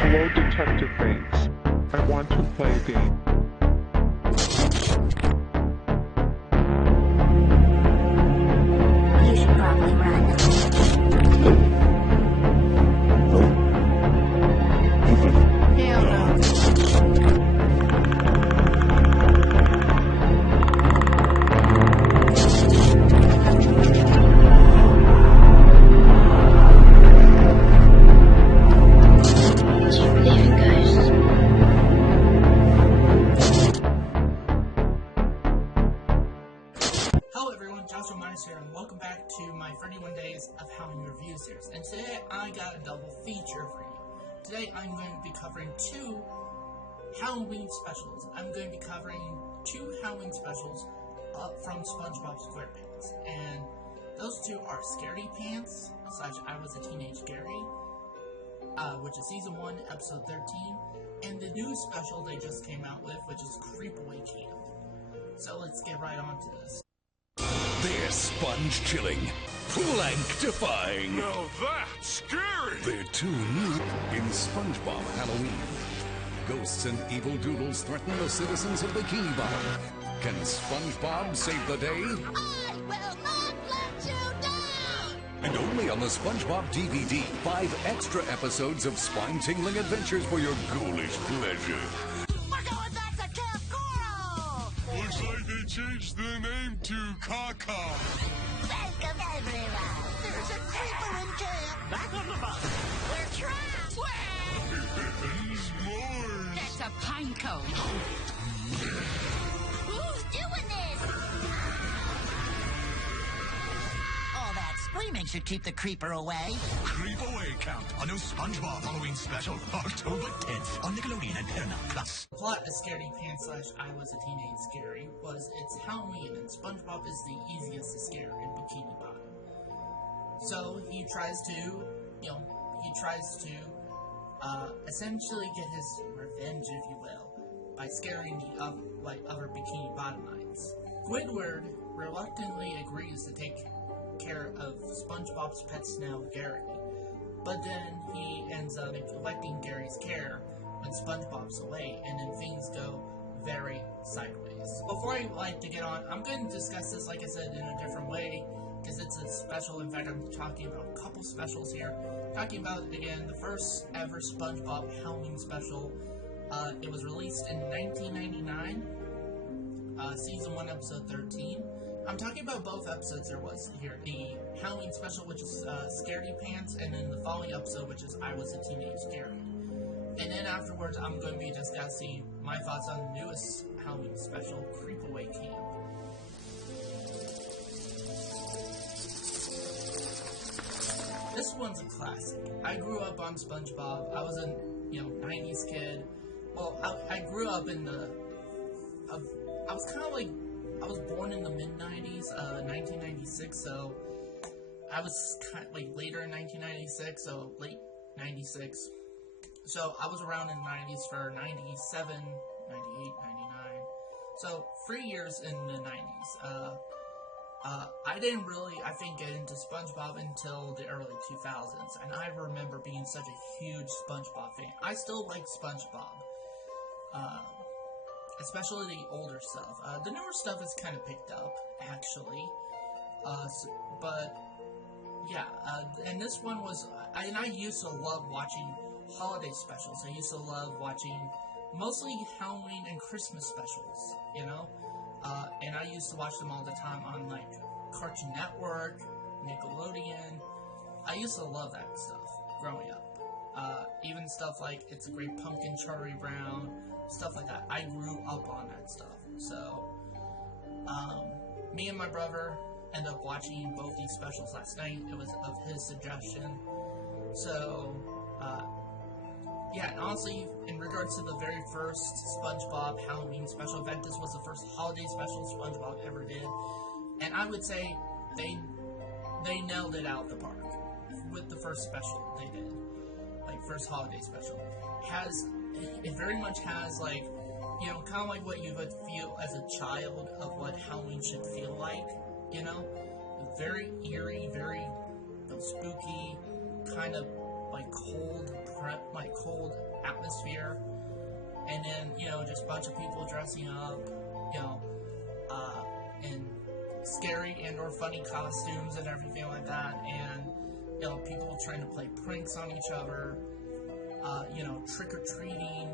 Hello, Detective Banks. I want to play a game. You should probably run. Hell no. Keep believing, ghosts. Hello everyone, Joshua Minus here, and welcome back to my 31 Days of Halloween Review series. And today I got a double feature for you. Today I'm going to be covering two Halloween specials. I'm going to be covering two Halloween specials from SpongeBob SquarePants. And those two are Scaredy Pants / I Was a Teenage Gary, which is Season 1, Episode 13, and the new special they just came out with, which is Creepaway Camp. So let's get right on to this. They're sponge-chilling, plank-defying. Now that's scary! They're too new in SpongeBob Halloween. Ghosts and evil doodles threaten the citizens of Bikini Bottom. Can SpongeBob save the day? I will not let you down! And only on the SpongeBob DVD, 5 extra episodes of spine-tingling adventures for your ghoulish pleasure. We're going back to Camp Coral! Looks like they changed the name to Kaka. Welcome, everyone! There's a creeper in camp! Back on the bus! We're trapped! He's mine. That's a pine cone. Who's doing this? All that screaming should keep the creeper away. Creepaway Camp, a new SpongeBob Halloween special, October 10th on Nickelodeon and Paramount Plus. The plot of Scaredy Pants / I Was a Teenage Gary was it's Halloween and SpongeBob is the easiest to scare in Bikini Bottom. So he tries to essentially get his revenge, if you will, by scaring the other Bikini Bottomites. Squidward reluctantly agrees to take care of SpongeBob's pet snail, Gary, but then he ends up neglecting Gary's care when SpongeBob's away, and then things go very sideways. Before I like to get on, I'm going to discuss this, like I said, in a different way, because it's a special. In fact, I'm talking about a couple specials here. Talking about, again, the first ever SpongeBob Halloween special. It was released in 1999, Season 1, Episode 13. I'm talking about both episodes there was here. The Halloween special, which is Scaredy Pants, and then the following episode, which is I Was a Teenage Gary. And then afterwards, I'm going to be discussing my thoughts on the newest Halloween special, Creepaway Camp. This one's a classic. I grew up on SpongeBob. I was a 90s kid. Well, I grew up in the... I was kind of like... I was born in the mid-90s, 1996, so... I was kind of like later in 1996, so late 96. So I was around in the 90s for 97, 98, 99. So 3 years in the 90s. I didn't really, I think, get into SpongeBob until the early 2000s, and I remember being such a huge SpongeBob fan. I still like SpongeBob, especially the older stuff. The newer stuff is kind of picked up, actually, but yeah, and this one was, I used to love watching holiday specials. I used to love watching mostly Halloween and Christmas specials, you know? And I used to watch them all the time on, like, Cartoon Network, Nickelodeon. I used to love that stuff growing up. Even stuff like It's a Great Pumpkin, Charlie Brown, stuff like that. I grew up on that stuff. So, me and my brother ended up watching both these specials last night. It was of his suggestion. So, yeah, and honestly, in regards to the very first SpongeBob Halloween special, in fact, this was the first holiday special SpongeBob ever did, and I would say they nailed it out the park with the first special they did, like first holiday special. It very much has, like, you know, kind of like what you would feel as a child of what Halloween should feel like, you know, very eerie, very spooky, kind of like cold atmosphere. And then, you know, just a bunch of people dressing up, you know, in scary and or funny costumes and everything like that. And, you know, people trying to play pranks on each other, you know, trick-or-treating,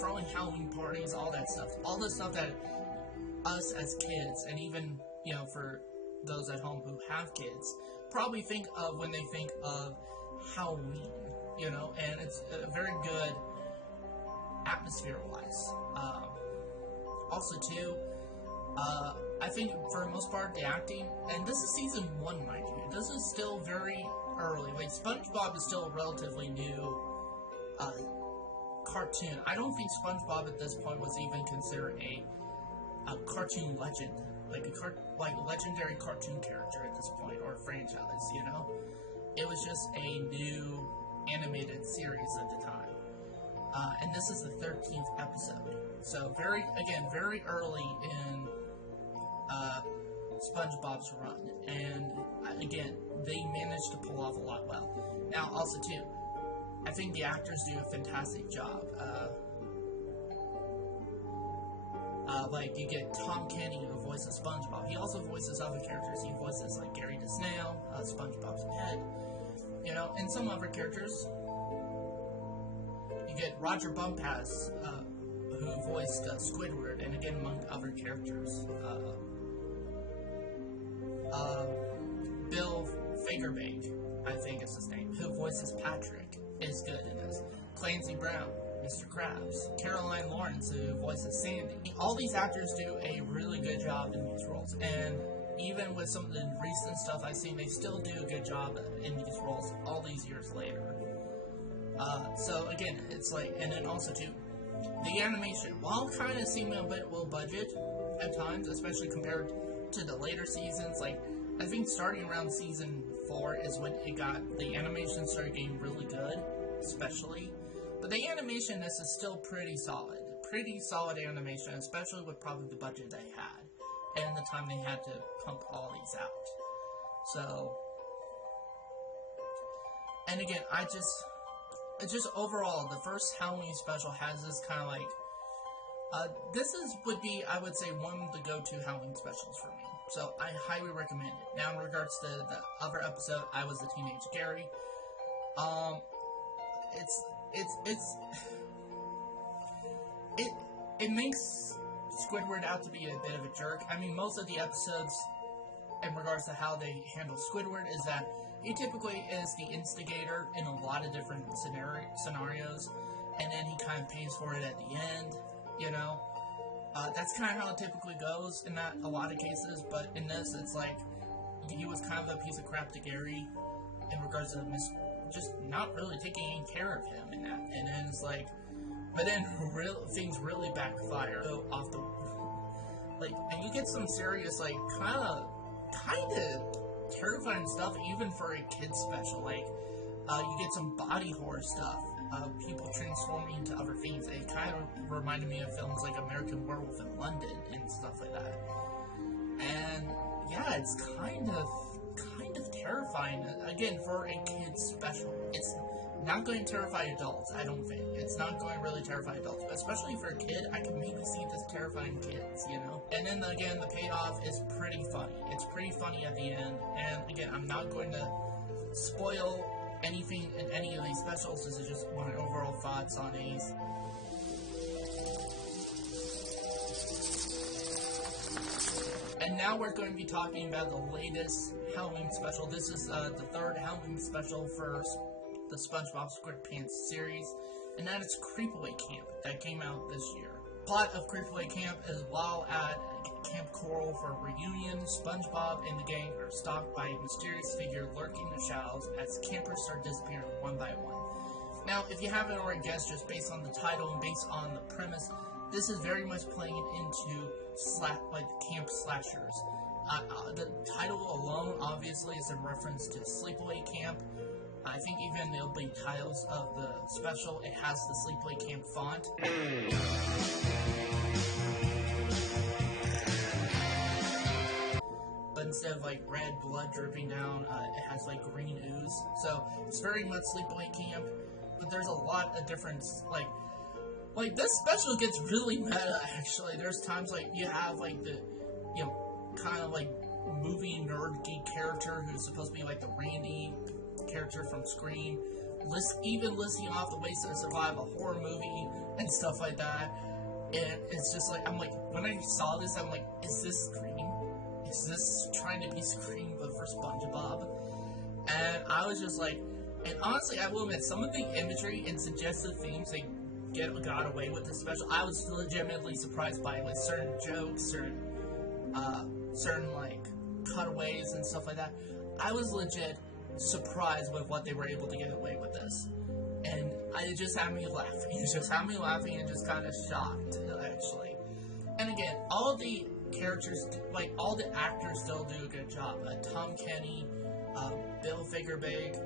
throwing Halloween parties, all that stuff. All the stuff that us as kids, and even, you know, for those at home who have kids, probably think of when they think of Halloween, you know, and it's a very good atmosphere-wise. Also, too, I think for the most part, the acting, and this is season 1, mind you, this is still very early. Like, SpongeBob is still a relatively new cartoon. I don't think SpongeBob at this point was even considered a cartoon legend, like a legendary cartoon character at this point, or a franchise, you know? It was just a new animated series at the time. And this is the 13th episode. So very early in SpongeBob's run. And again, they managed to pull off a lot well. Now, also too, I think the actors do a fantastic job. Like, you get Tom Kenny, who voices SpongeBob. He also voices other characters. He voices, like, Gary the Snail, SpongeBob's pet, you know, and some other characters. You get Roger Bumpass, who voiced Squidward, and again, among other characters. Bill Fagerbank, I think is his name, who voices Patrick, is good in this. Clancy Brown, Mr. Krabs. Caroline Lawrence, who voices Sandy. All these actors do a really good job in these roles, and even with some of the recent stuff I've seen, they still do a good job in these roles all these years later. So again, it's like, and then also too, the animation, while kind of seeming a bit low budget at times, especially compared to the later seasons, like, I think starting around season 4 is when the animation started getting really good, especially. But the animation, this is still pretty solid animation, especially with probably the budget they had, and the time they had to pump all these out. So, and again, it's just overall, the first Halloween special has this kind of like, would be, I would say, one of the go-to Halloween specials for me. So, I highly recommend it. Now, in regards to the other episode, I Was a Teenage Gary, it makes Squidward out to be a bit of a jerk. I mean, most of the episodes, in regards to how they handle Squidward, is that he typically is the instigator in a lot of different scenarios, and then he kind of pays for it at the end, you know? That's kind of how it typically goes in a lot of cases, but in this, it's like, he was kind of a piece of crap to Gary in regards to just not really taking any care of him in that, and then it's like, but then things really backfire off the, like, and you get some serious, like, kind of terrifying stuff, even for a kid's special. Like, you get some body horror stuff, people transforming into other things. It kind of reminded me of films like American Werewolf in London and stuff like that. And yeah, it's kind of terrifying. Again, for a kid's special, it's not going to terrify adults. I don't think it's not going to really terrify adults, but especially for a kid, I can maybe see this terrifying kids, you know. And then again, the payoff is pretty funny. It's pretty funny at the end. And again, I'm not going to spoil anything in any of these specials. This is just my overall thoughts on these. And now we're going to be talking about the latest Halloween special. This is the third Halloween special for the SpongeBob SquarePants series, and that is Creepaway Camp that came out this year. Plot of Creepaway Camp is while at Camp Coral for a reunion, SpongeBob and the gang are stalked by a mysterious figure lurking in the shadows as campers start disappearing one by one. Now, if you haven't already guessed, just based on the title and based on the premise, this is very much playing into camp slashers. The title alone, obviously, is a reference to Sleepaway Camp. I think even the opening titles of the special, it has the Sleepaway Camp font. But instead of like red blood dripping down, it has like green ooze. So it's very much Sleepaway Camp. but there's a lot of difference, like this special gets really meta, actually. There's times, like, you have, like, the, you know, kind of, like, movie nerd geek character who's supposed to be, like, the Randy character from Scream, even listing off the ways to survive a horror movie and stuff like that, and it's just, like, I'm like, when I saw this, I'm like, is this Scream? Is this trying to be Scream but for SpongeBob? And I was just like, and honestly, I will admit, some of the imagery and suggestive themes they got away with this special, I was legitimately surprised by it, with certain jokes, certain like cutaways and stuff like that. I was legit surprised with what they were able to get away with this, and it just had me laughing. It just had me laughing and just kind of shocked, actually. And again, all the characters, like all the actors, still do a good job. Tom Kenny, Bill Figurbig,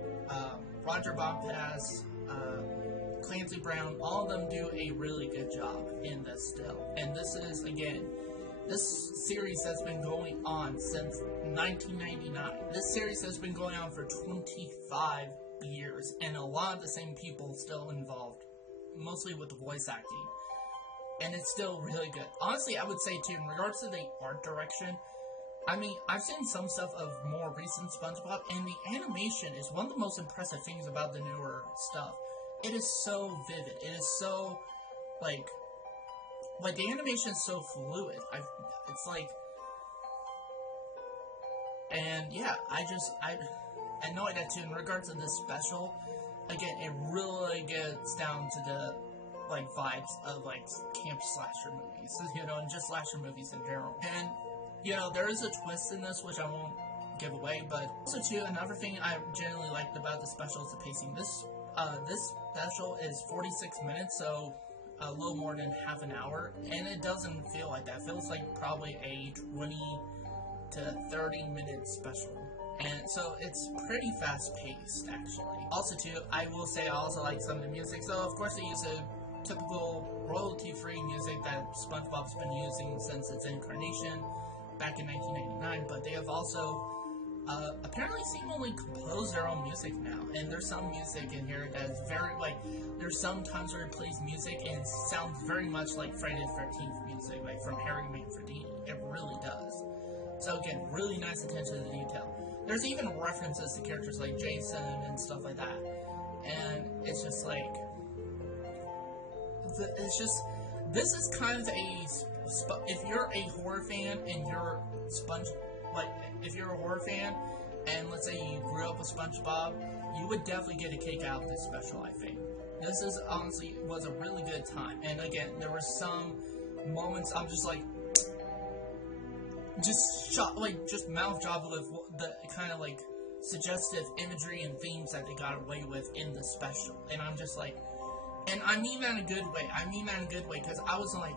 Roger Bonpass, Clancy Brown, all of them do a really good job in this still. And this is, again, this series has been going on since 1999. This series has been going on for 25 years, and a lot of the same people still involved, mostly with the voice acting. And it's still really good. Honestly, I would say, too, in regards to the art direction, I mean, I've seen some stuff of more recent SpongeBob, and the animation is one of the most impressive things about the newer stuff. It is so vivid. It is so, like the animation is so fluid. It's like, and yeah, I know that too. In regards to this special, again, it really gets down to the, like, vibes of, like, camp slasher movies, you know, and just slasher movies in general. And, you know, there is a twist in this, which I won't give away, but also, too, another thing I generally liked about the special is the pacing. This special is 46 minutes, so a little more than half an hour, and it doesn't feel like that. It feels like probably a 20 to 30 minute special. And so it's pretty fast-paced, actually. Also, too, I will say I also like some of the music. So, of course, they use a typical royalty-free music that SpongeBob's been using since its incarnation back in 1999. But they have also apparently seemingly composed their own music now. And there's some music in here that's very, like, there's some times where it plays music and it sounds very much like Friday the 13th music, like from Harry Manfredini. It really does. So, again, really nice attention to the detail. There's even references to characters like Jason and stuff like that. And it's just like, this is kind of if you're a horror fan and you're if you're a horror fan and let's say you grew up with SpongeBob, you would definitely get a kick out of this special, I think. This is honestly was a really good time. And again, there were some moments I'm just like, just mouth dropped with the kind of like suggestive imagery and themes that they got away with in the special. And I'm just like, and I mean that in a good way. Because I was like,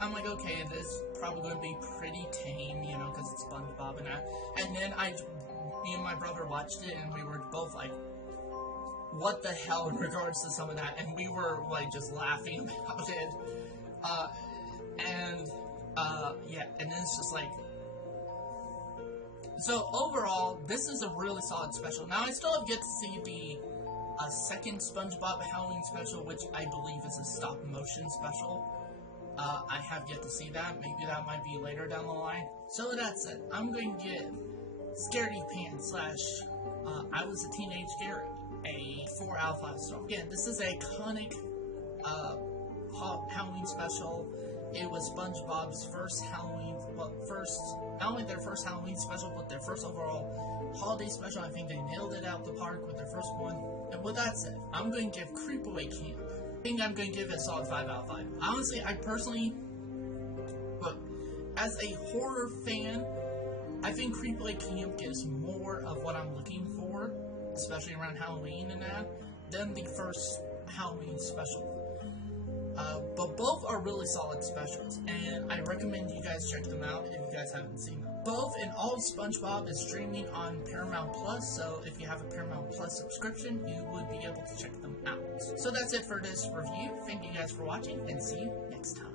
I'm like, okay, this is probably going to be pretty tame, you know, because it's SpongeBob and that. And then me and my brother watched it, and we were both like, what the hell in regards to some of that? And we were like just laughing about it. Yeah, and then it's just like, so overall, this is a really solid special. Now, I still have yet to see the second SpongeBob Halloween special, which I believe is a stop-motion special. I have yet to see that. Maybe that might be later down the line. So with that said, I'm going to give Scaredy Pants / I Was a Teenage Gary a 4 out of 5 stars. Again, this is an iconic Halloween special. It was SpongeBob's first Halloween, not only their first Halloween special, but their first overall holiday special. I think they nailed it out the park with their first one. And with that said, I'm going to give Creepaway Camp, I think I'm going to give it a solid 5 out of 5. Honestly, I personally, look, as a horror fan, I think Creepaway Camp gives more of what I'm looking for, especially around Halloween and that, than the first Halloween special. But both are really solid specials, and I recommend you guys check them out if you guys haven't seen them. Both and all of SpongeBob is streaming on Paramount Plus, so if you have a Paramount Plus subscription, you would be able to check them out. So that's it for this review. Thank you guys for watching, and see you next time.